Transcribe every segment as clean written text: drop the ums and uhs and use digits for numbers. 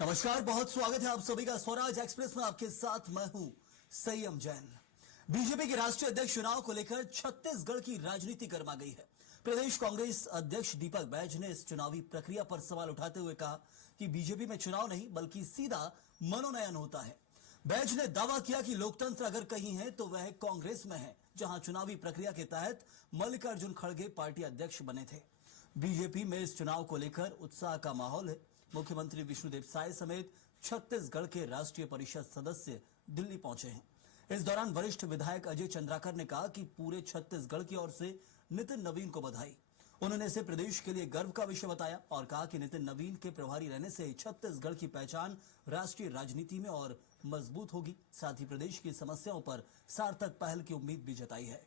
नमस्कार, बहुत स्वागत है आप सभी का स्वराज एक्सप्रेस में। आपके साथ मैं हूं संयम जैन। बीजेपी के राष्ट्रीय अध्यक्ष चुनाव को लेकर छत्तीसगढ़ की राजनीति गर्मा गई है। प्रदेश कांग्रेस अध्यक्ष दीपक बैज ने इस चुनावी प्रक्रिया पर सवाल उठाते हुए कहा कि बीजेपी में चुनाव नहीं बल्कि सीधा मनोनयन होता है। बैज ने दावा किया कि लोकतंत्र अगर कहीं है तो वह कांग्रेस में है, जहां चुनावी प्रक्रिया के तहत मल्लिकार्जुन खड़गे पार्टी अध्यक्ष बने थे। बीजेपी में इस चुनाव को लेकर उत्साह का माहौल है। मुख्यमंत्री विष्णुदेव साय समेत छत्तीसगढ़ के राष्ट्रीय परिषद सदस्य दिल्ली पहुंचे हैं। इस दौरान वरिष्ठ विधायक अजय चंद्राकर ने कहा कि पूरे छत्तीसगढ़ की ओर से नितिन नवीन को बधाई। उन्होंने इसे प्रदेश के लिए गर्व का विषय बताया और कहा कि नितिन नवीन के प्रभारी रहने से छत्तीसगढ़ की पहचान राष्ट्रीय राजनीति में और मजबूत होगी। साथ ही प्रदेश की समस्याओं पर सार्थक पहल की उम्मीद भी जताई है।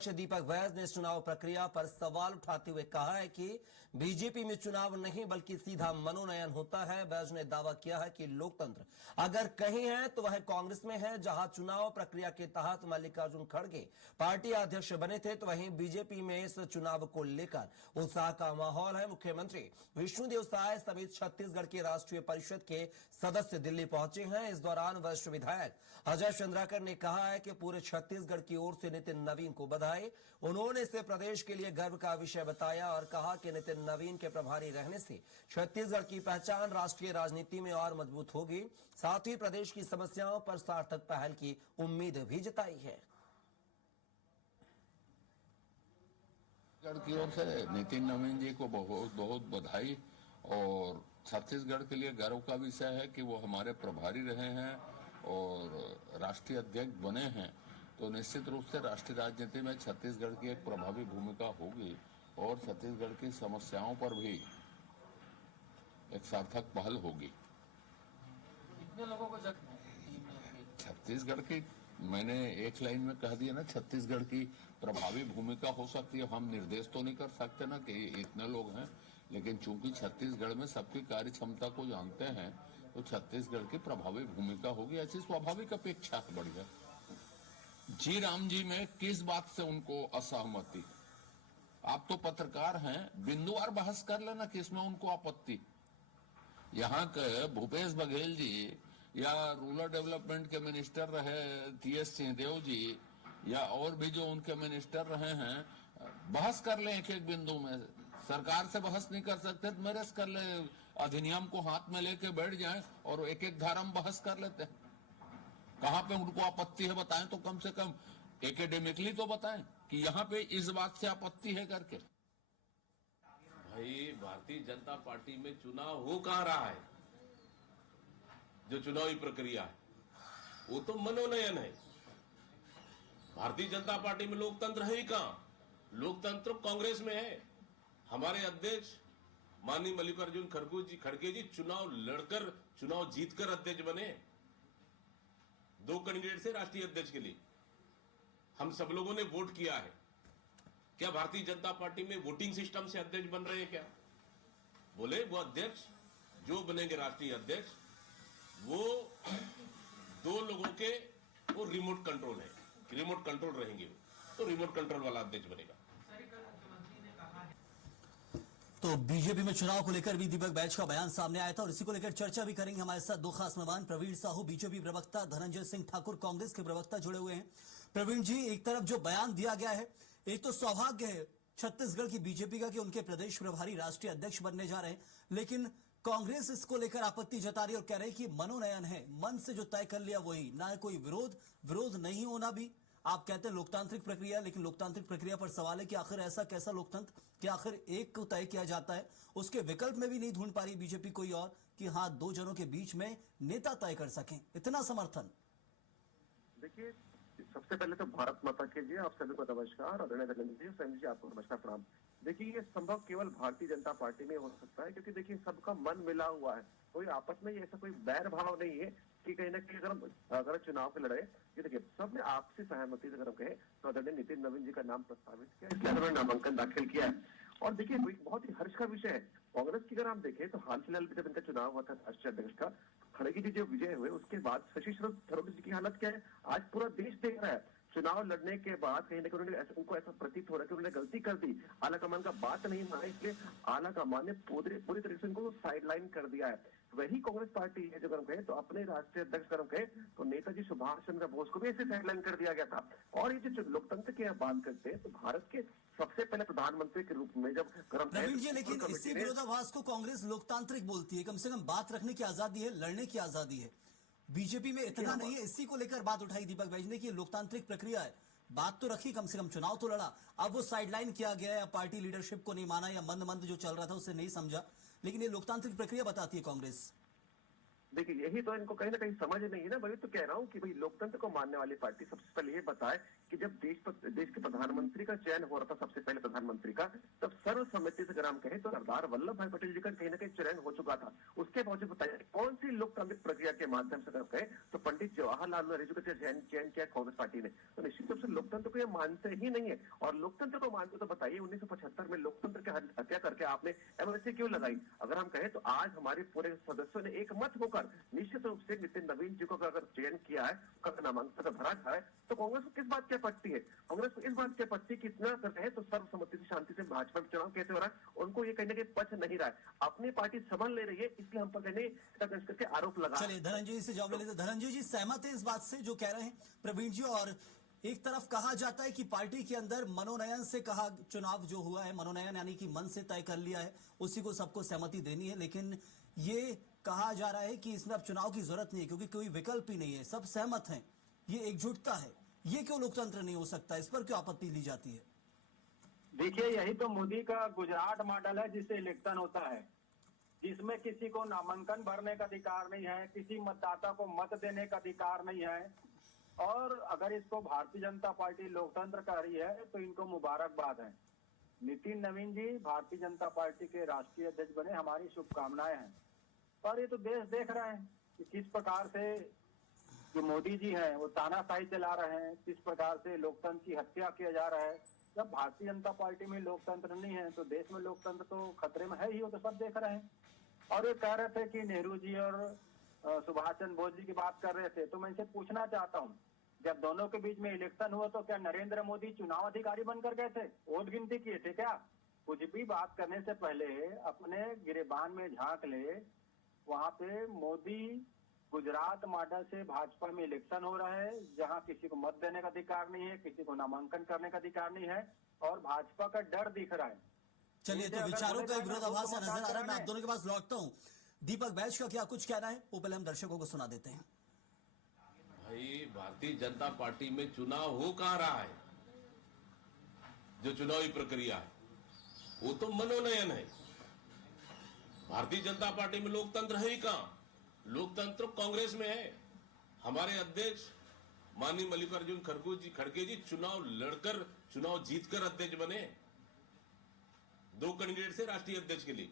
दीपक बैज ने चुनाव प्रक्रिया पर सवाल उठाते हुए कहा है कि बीजेपी में चुनाव नहीं बल्कि सीधा मनोनयन होता है। बैज ने दावा किया है कि लोकतंत्र अगर कहीं है तो वह कांग्रेस में है, जहां चुनाव प्रक्रिया के तहत मल्लिकार्जुन खड़गे पार्टी अध्यक्ष बने थे, तो वहीं बीजेपी में इस चुनाव को लेकर उत्साह का माहौल है। मुख्यमंत्री विष्णुदेव साय समेत छत्तीसगढ़ के राष्ट्रीय परिषद के सदस्य दिल्ली पहुंचे हैं। इस दौरान वरिष्ठ विधायक अजय चंद्राकर ने कहा है कि पूरे छत्तीसगढ़ की ओर से नितिन नवीन को बधाई। उन्होंने इसे प्रदेश के लिए गर्व का विषय बताया और कहा कि नितिन नवीन के प्रभारी रहने से छत्तीसगढ़ की पहचान राष्ट्रीय राजनीति में और मजबूत होगी। साथ ही प्रदेश की समस्याओं पर सार्थक पहल की उम्मीद भी जताई है। छत्तीसगढ़ की ओर से नितिन नवीन जी को बहुत बहुत बधाई। और छत्तीसगढ़ के लिए गर्व का विषय है कि वो हमारे प्रभारी रहे हैं और राष्ट्रीय अध्यक्ष बने हैं। तो निश्चित रूप से राष्ट्रीय राजनीति में छत्तीसगढ़ की एक प्रभावी भूमिका होगी और छत्तीसगढ़ की समस्याओं पर भी एक सार्थक पहल होगी। कितने लोगों को छत्तीसगढ़ की मैंने एक लाइन में कह दिया ना, छत्तीसगढ़ की प्रभावी भूमिका हो सकती है। हम निर्देश तो नहीं कर सकते ना कि इतने लोग हैं, लेकिन चूंकि छत्तीसगढ़ में सबकी कार्य क्षमता को जानते हैं तो छत्तीसगढ़ की प्रभावी भूमिका होगी, ऐसी स्वाभाविक अपेक्षा है। बढ़िया जी राम जी में किस बात से उनको असहमति? आप तो पत्रकार हैं, बिंदुवार बहस कर लेना किसमें उनको आपत्ति। यहाँ के भूपेश बघेल जी या रूरल डेवलपमेंट के मिनिस्टर रहे टीएस सिंहदेव जी या और भी जो उनके मिनिस्टर रहे हैं, बहस कर ले एक एक बिंदु में। सरकार से बहस नहीं कर सकते तो मेरे से कर ले, अधिनियम को हाथ में लेके बैठ जाएं और एक एक धारा में बहस कर लेते हैं। कहां पे उनको आपत्ति है बताएं, तो कम से कम एकेडमिकली तो बताएं कि यहाँ पे इस बात से आपत्ति है करके। भाई भारतीय जनता पार्टी में चुनाव हो कहां रहा है? जो चुनावी प्रक्रिया है वो तो मनोनयन है। भारतीय जनता पार्टी में लोकतंत्र है ही कहां? लोकतंत्र कांग्रेस में है। हमारे अध्यक्ष माननीय मल्लिकार्जुन खड़गे जी चुनाव लड़कर चुनाव जीतकर अध्यक्ष बने। 2 कैंडिडेट से राष्ट्रीय अध्यक्ष के लिए हम सब लोगों ने वोट किया है। क्या भारतीय जनता पार्टी में वोटिंग सिस्टम से अध्यक्ष बन रहे हैं क्या? बोले वो अध्यक्ष जो बनेंगे राष्ट्रीय अध्यक्ष वो 2 लोगों के वो रिमोट कंट्रोल है, रिमोट कंट्रोल रहेंगे वो, तो रिमोट कंट्रोल वाला अध्यक्ष बनेगा। तो बीजेपी में चुनाव को लेकर भी दीपक बैज का बयान सामने आया था और इसी को लेकर चर्चा भी करेंगे। हमारे साथ 2 खास मेहमान, प्रवीण साहू बीजेपी प्रवक्ता, धनंजय सिंह ठाकुर कांग्रेस के प्रवक्ता जुड़े हुए हैं। प्रवीण जी, एक तरफ जो बयान दिया गया है, एक तो सौभाग्य है छत्तीसगढ़ की बीजेपी का कि उनके प्रदेश प्रभारी राष्ट्रीय अध्यक्ष बनने जा रहे हैं, लेकिन कांग्रेस इसको लेकर आपत्ति जता रही है और कह रही है कि मनोनयन है, मन से जो तय कर लिया वही, ना कोई विरोध नहीं होना भी। आप कहते हैं लोकतांत्रिक प्रक्रिया, लेकिन लोकतांत्रिक प्रक्रिया पर सवाल है कि आखिर ऐसा कैसा लोकतंत्र कि आखिर एक को तय किया जाता है, उसके विकल्प में भी नहीं ढूंढ पा रही बीजेपी कोई और कि हाँ 2 जनों के बीच में नेता तय कर सकें, इतना समर्थन। देखिए, सबसे पहले तो भारत माता के लिए आप सभी को नमस्कार और जी आपको नमस्कार प्रणाम। देखिए, ये संभव केवल भारतीय जनता पार्टी में हो सकता है, क्योंकि देखिए सबका मन मिला हुआ है, कोई आपस में ऐसा कोई बैर भाव नहीं है कि कहीं ना कहीं अगर चुनाव पे लड़े। ये देखिए सब में आपसी सहमति से अगर हम कहें तो आदरणीय नितिन नवीन जी का नाम प्रस्तावित किया, इसलिए उन्होंने नामांकन दाखिल किया है। और देखिए बहुत ही हर्ष का विषय है, कांग्रेस की अगर हम देखें तो हाल फिलहाल जब इनका चुनाव हुआ था राष्ट्रीय अध्यक्ष का, खड़गे जी जो विजय हुए उसके बाद शशि थरूर जी की हालत क्या है आज पूरा देश देख रहा है। चुनाव लड़ने के बाद कहीं ना कहीं उनको ऐसा प्रतीत हो रहा है कि उन्होंने गलती कर दी, आला कमान का बात नहीं माना, इसलिए आला कमान ने पूरी तरीके से उनको साइडलाइन कर दिया है। वही कांग्रेस पार्टी है जो अगर हम कहें तो अपने राष्ट्रीय अध्यक्ष अगर हम कहें तो नेताजी सुभाष चंद्र बोस को भी ऐसे साइडलाइन कर दिया गया था। और ये जो लोकतंत्र की आप बात करते हैं तो भारत के सबसे पहले प्रधानमंत्री के रूप में जब अगर हम कहें प्रवीण जी, तो लेकिन कमेटी इसी ने- विरोधाभास को कांग्रेस लोकतांत्रिक बोलती है। कम से कम बात रखने की आजादी है, लड़ने की आजादी है। बीजेपी में इतना नहीं है। इसी को लेकर बात उठाई दीपक बैज ने कि लोकतांत्रिक प्रक्रिया है, बात तो रखी, कम से कम चुनाव तो लड़ा। अब वो साइडलाइन किया गया या पार्टी लीडरशिप को नहीं माना या मंद मंद जो चल रहा था उसे नहीं समझा, लेकिन ये लोकतांत्रिक प्रक्रिया बताती है कांग्रेस। देखिए यही तो इनको कहीं ना कहीं समझ नहीं है ना। वही तो कह रहा हूँ कि भाई लोकतंत्र को मानने वाली पार्टी सबसे पहले ये बताए कि जब देश के प्रधानमंत्री का चयन हो रहा था, सबसे पहले प्रधानमंत्री का, तब सर्वसम्मति से अगर हम कहें तो सरदार वल्लभ भाई पटेल जी का कहीं ना कहीं चयन हो चुका था। उसके बावजूद बताइए कौन सी लोकतांत्रिक प्रक्रिया के माध्यम से अगर कहें तो पंडित जवाहरलाल नेहरू का चयन किया कांग्रेस पार्टी ने। तो निश्चित रूप से लोकतंत्र को ये मानते ही नहीं है। और लोकतंत्र को मानते तो बताइए 1975 में लोकतंत्र की हत्या करके आपने एमएलसी क्यों लगाई? अगर हम कहें तो आज हमारे पूरे सदस्यों ने एक मत होकर निश्चित रूप से नितिन नवीन जी को अगर चयन किया है, अगर नामांकन भरा है, तो कांग्रेस को किस बात की आपत्ति है? कांग्रेस को इस बात की आपत्ति कि इतना करते हैं तो सर्वसम्मति से शांति से भाजपा में चुनाव कैसे हो रहा है, उनको ये कहीं ना कहीं पच नहीं रहा है। अपनी पार्टी संभल ले रही है, इसलिए हम पर कहने करके आरोप लगा। चलिए धनंजय जी से जवाब ले लेते। धनंजय जी सहमत है इस बात से जो कह रहे हैं प्रवीण जी? और एक तरफ कहा जाता है कि पार्टी के अंदर मनोनयन से कहा चुनाव जो हुआ है, मनोनयन यानी कि मन से तय कर लिया है, उसी को सबको सहमति देनी है। लेकिन ये कहा जा रहा है कि इसमें अब चुनाव की जरूरत नहीं है क्योंकि कोई विकल्प ही नहीं है, सब सहमत हैं, ये एकजुटता है। ये क्यों लोकतंत्र नहीं हो सकता? इस पर क्यों आपत्ति ली जाती है? देखिए यही तो मोदी का गुजरात मॉडल है जिससे इलेक्शन होता है, जिसमें किसी को नामांकन भरने का अधिकार नहीं है, किसी मतदाता को मत देने का अधिकार नहीं है। और अगर इसको भारतीय जनता पार्टी लोकतंत्र कह रही है तो इनको मुबारकबाद है। नितिन नवीन जी भारतीय जनता पार्टी के राष्ट्रीय अध्यक्ष बने, हमारी शुभकामनाएं हैं। और ये तो देश देख रहे हैं कि किस प्रकार से जो मोदी जी हैं वो तानाशाही चला रहे हैं, किस प्रकार से लोकतंत्र की हत्या किया जा रहा है। जब भारतीय जनता पार्टी में लोकतंत्र नहीं है तो देश में लोकतंत्र तो खतरे में है ही, वो तो सब देख रहे हैं। और ये कह रहे थे कि नेहरू जी और सुभाष चंद्र बोस जी की बात कर रहे थे, तो मैं इनसे पूछना चाहता हूँ, जब दोनों के बीच में इलेक्शन हुआ तो क्या नरेंद्र मोदी चुनाव अधिकारी बनकर गए थे? वोट गिनती किए थे क्या? कुछ भी बात करने से पहले अपने गिरेबान में झांक ले। वहाँ पे मोदी गुजरात मॉडल से भाजपा में इलेक्शन हो रहा है, जहाँ किसी को मत देने का अधिकार नहीं है, किसी को नामांकन करने का अधिकार नहीं है, और भाजपा का डर दिख रहा है। चलिए तो विचारों का विरोधाभास नजर आ रहा है। मैं आप दोनों के पास लौटता हूँ। दीपक बैज का क्या कुछ कहना है वो पहले हम दर्शकों को सुना देते हैं। भाई भारतीय जनता पार्टी में चुनाव हो कहाँ रहा है? जो चुनावी प्रक्रिया है वो तो मनोनयन है। भारतीय जनता पार्टी में लोकतंत्र है ही कहाँ? लोकतंत्र कांग्रेस में है। हमारे अध्यक्ष माननीय मल्लिकार्जुन खड़गे जी चुनाव लड़कर चुनाव जीतकर अध्यक्ष बने। 2 कैंडिडेट से राष्ट्रीय अध्यक्ष के लिए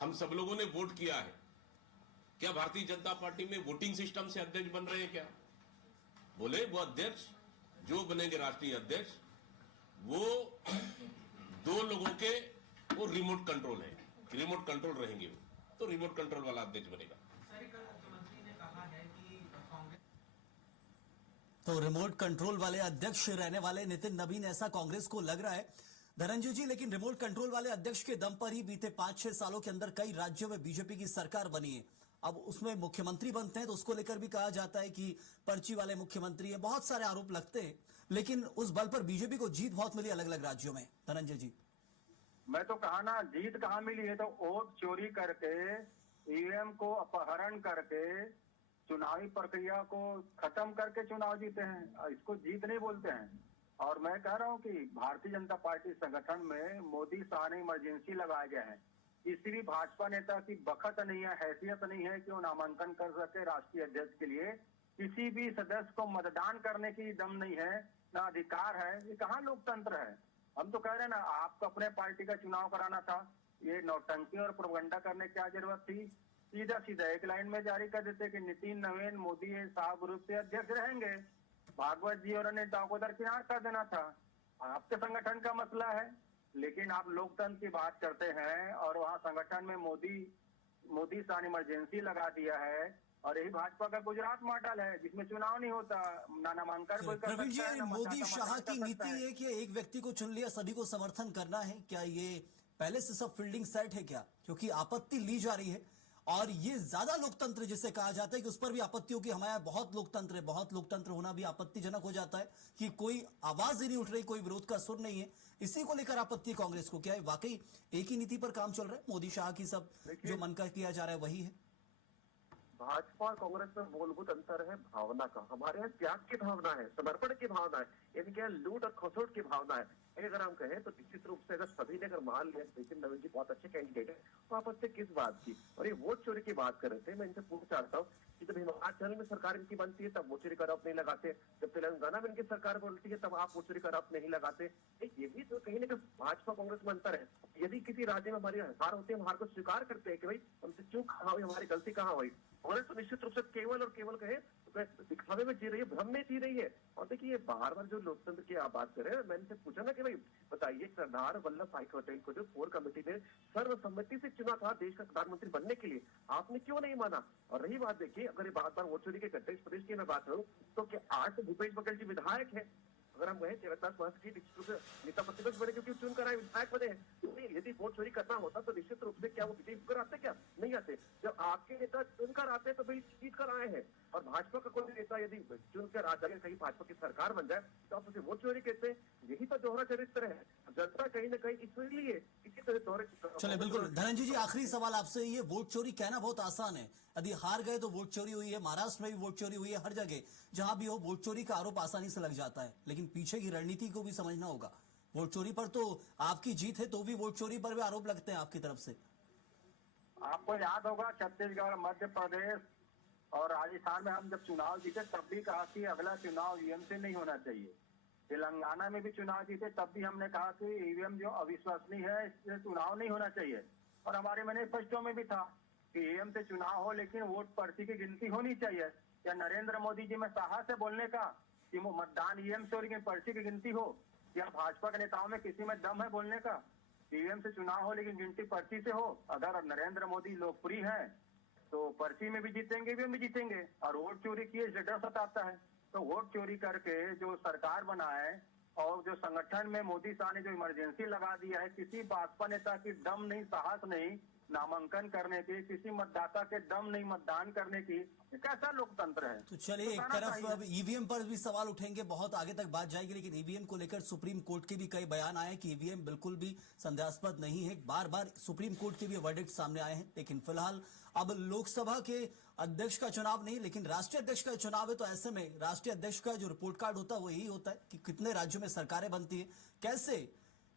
हम सब लोगों ने वोट किया है। क्या भारतीय जनता पार्टी में वोटिंग सिस्टम से अध्यक्ष बन रहे हैं क्या? बोले वो अध्यक्ष जो बनेंगे राष्ट्रीय अध्यक्ष वो 2 लोगों के वो रिमोट कंट्रोल है, रिमोट कंट्रोल रहेंगे वो, तो रिमोट कंट्रोल वाला अध्यक्ष बनेगा। तो रिमोट कंट्रोल वाले अध्यक्ष रहने वाले नितिन नवीन, ऐसा कांग्रेस को लग रहा है। धनंजय जी, लेकिन रिमोट कंट्रोल वाले अध्यक्ष के दम पर ही बीते 5-6 सालों के अंदर कई राज्यों में बीजेपी की सरकार बनी है। अब उसमें मुख्यमंत्री बनते हैं तो उसको लेकर भी कहा जाता है कि पर्ची वाले मुख्यमंत्री है, बहुत सारे आरोप लगते हैं, लेकिन उस बल पर बीजेपी को जीत बहुत मिली अलग अलग राज्यों में। धनंजय जी, मैं तो कहा ना, जीत कहाँ मिली है? तो वोट चोरी करके, ईवीएम को अपहरण करके, चुनावी प्रक्रिया को खत्म करके चुनाव जीते हैं। इसको जीत नहीं बोलते हैं। और मैं कह रहा हूँ कि भारतीय जनता पार्टी संगठन में मोदी शाह ने इमरजेंसी लगाया गया है। किसी भी भाजपा नेता की बखत नहीं है, हैसियत नहीं है कि वो नामांकन कर सके राष्ट्रीय अध्यक्ष के लिए। किसी भी सदस्य को मतदान करने की दम नहीं है, ना अधिकार है। ये कहाँ लोकतंत्र है? हम तो कह रहे हैं ना, आपको अपने पार्टी का चुनाव कराना था, ये नौटंकी और प्रोपगंडा करने की क्या जरूरत थी? सीधा सीधा एक लाइन में जारी कर देते कि नितिन नवीन मोदी शाह ग्रुप से अध्यक्ष रहेंगे, भागवत जी और नेताओं को दरकिनार कर देना था। आपके संगठन का मसला है, लेकिन आप लोकतंत्र की बात करते हैं और वहाँ संगठन में मोदी शाह ने इमरजेंसी लगा दिया है। और यही भाजपा का गुजरात मॉडल है जिसमें चुनाव नहीं होता, ना नामांकन कोई कर प्रवीण जी, सकता है, ना मोदी मतदाता शाह मतदान की कर सकता नीति है कि एक व्यक्ति को चुन लिया सभी को समर्थन करना है, क्या ये पहले से सब फील्डिंग सेट है क्या? क्योंकि आपत्ति ली जा रही है और ये ज्यादा लोकतंत्र जिसे कहा जाता है कि उस पर भी आपत्तियों की हमारे यहाँ बहुत लोकतंत्र है, बहुत लोकतंत्र होना भी आपत्तिजनक हो जाता है कि कोई आवाज ही नहीं उठ रही, कोई विरोध का सुर नहीं है। इसी को लेकर आपत्ति कांग्रेस को, क्या है वाकई एक ही नीति पर काम चल रहा है, मोदी शाह की सब जो मन का किया जा रहा है वही है? भाजपा और कांग्रेस में मूलभूत अंतर है भावना का। हमारे यहाँ त्याग की भावना है, समर्पण की भावना है, इनके यहाँ लूट और खसोट की भावना है। अगर हम कहें तो निश्चित रूप से अगर सभी ने अगर मान लिया नितिन नवीन जी बहुत अच्छे कैंडिडेट है, तो आपत्ति किस बात की? और ये वोट चोरी की बात कर रहे थे, मैं इनसे पूछना चाहता हूँ कि जब हिमाचल में सरकार इनकी बनती है तब वोट चोरी का आरोप नहीं लगाते, जब तेलंगाना में इनकी सरकार बनती है तब आप वोट चोरी का आरोप नहीं लगाते। ये भी तो कहीं ना कहीं भाजपा कांग्रेस में अंतर है। यदि किसी राज्य में हमारी हार होती है, हम हार को स्वीकार करते हैं कि भाई हमसे चूक कहाँ हुई, हमारी गलती कहाँ हुई। कांग्रेस तो निश्चित रूप से केवल और केवल कहे दिखावे में जी रही है, भ्रम में जी रही है। और देखिए ये बार बार जो लोकतंत्र की आप बात कर रहे हैं, मैंने से पूछा ना कि भाई बताइए, सरदार वल्लभ भाई पटेल को जो कोर कमेटी ने सर्वसम्मति से चुना था देश का प्रधानमंत्री बनने के लिए, आपने क्यों नहीं माना? और रही बात देखिए, अगर ये बार बार वोट चोरी के करते प्रदेश की मैं बात करूँ तो क्या आज तो भूपेश बघेल जी विधायक है? अगर हम कहें 13 की निश्चित रूप से नेता प्रतिपक्ष बने क्योंकि चुन कर आए, विधायक बने हैं। यदि वोट चोरी करना होता तो निश्चित रूप से क्या वो विजयी होकर आते? क्या नहीं आते? जब आपके नेता चुनकर आते तो भाई जीत कर आए हैं। और भाजपा का कोई नेता यदि चुनकर आ जाए, कहीं भाजपा की सरकार बन जाए तो आप उसे वोट चोरी कहते हैं। यही तो दोहरा चरित्र है। जनता कहीं ना कहीं इसलिए इसी तरह दोहरे। चलिए बिल्कुल धनंजय जी, आखिरी सवाल आपसे, ये वोट चोरी कहना बहुत आसान है, यदि हार गए तो वोट चोरी हुई है, महाराष्ट्र में भी वोट चोरी हुई है, हर जगह जहां भी हो वोट चोरी का आरोप आसानी से लग जाता है, लेकिन पीछे की रणनीति को भी समझना होगा। वोट चोरी पर तो आपकी जीत है, तो भी वोट चोरी पर भी आरोप लगते हैं आपकी तरफ से। आपको याद होगा छत्तीसगढ़, मध्य प्रदेश और राजस्थान में हम जब चुनाव जीते तब भी कहा कि अगला चुनाव ईवीएम से नहीं होना चाहिए। तेलंगाना में भी चुनाव जीते तब भी हमने कहा कि ईवीएम जो अविश्वसनीय है इससे चुनाव नहीं होना चाहिए। और हमारे मैनिफेस्टो में भी था कि ईवीएम से चुनाव हो लेकिन वोट पर्ची की गिनती होनी चाहिए। या नरेंद्र मोदी जी में साहस है बोलने का कि वो मतदान ईवीएम से हो लेकिन पर्ची की गिनती हो? या भाजपा के नेताओं में किसी में दम है बोलने का ईवीएम से चुनाव हो लेकिन गिनती पर्ची से हो? अगर नरेंद्र मोदी लोकप्रिय है तो पर्ची में भी जीतेंगे, ईवीएम में जीतेंगे। और वोट चोरी किए डर सताता है, तो वोट चोरी करके जो सरकार बनाए और जो संगठन में मोदी शाह ने जो इमरजेंसी लगा दिया है, किसी भाजपा नेता की दम नहीं, साहस नहीं नामांकन करने की, किसी मतदाता के दम नहीं मतदान करने की। कैसा लोकतंत्र है? तो चलिए एक तरफ अब ईवीएम पर भी सवाल उठेंगे, बहुत आगे तक बात जाएगी, लेकिन ईवीएम को लेकर सुप्रीम कोर्ट के भी कई बयान आए कि ईवीएम बिल्कुल भी संदेहास्पद नहीं है। बार बार सुप्रीम कोर्ट के भी वर्डिक्ट सामने आए हैं। लेकिन फिलहाल अब लोकसभा के अध्यक्ष का चुनाव नहीं, लेकिन राष्ट्रीय अध्यक्ष का चुनाव है, तो ऐसे में राष्ट्रीय अध्यक्ष का जो रिपोर्ट कार्ड होता है वो यही होता है कि कितने राज्यों में सरकारें बनती है, कैसे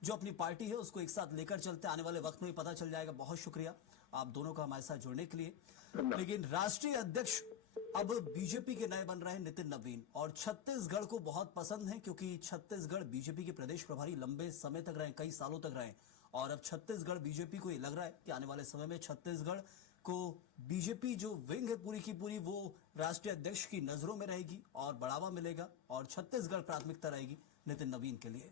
जो अपनी पार्टी है उसको एक साथ लेकर चलते। आने वाले वक्त में पता चल जाएगा। बहुत शुक्रिया आप दोनों का हमारे साथ जुड़ने के लिए। लेकिन राष्ट्रीय अध्यक्ष अब बीजेपी के नए बन रहे हैं नितिन नवीन, और छत्तीसगढ़ को बहुत पसंद है क्योंकि छत्तीसगढ़ बीजेपी के प्रदेश प्रभारी लंबे समय तक रहे, कई सालों तक रहे। और अब छत्तीसगढ़ बीजेपी को ये लग रहा है कि आने वाले समय में छत्तीसगढ़ को बीजेपी जो विंग है पूरी की पूरी वो राष्ट्रीय अध्यक्ष की नजरों में रहेगी और बढ़ावा मिलेगा, और छत्तीसगढ़ प्राथमिकता रहेगी नितिन नवीन के लिए।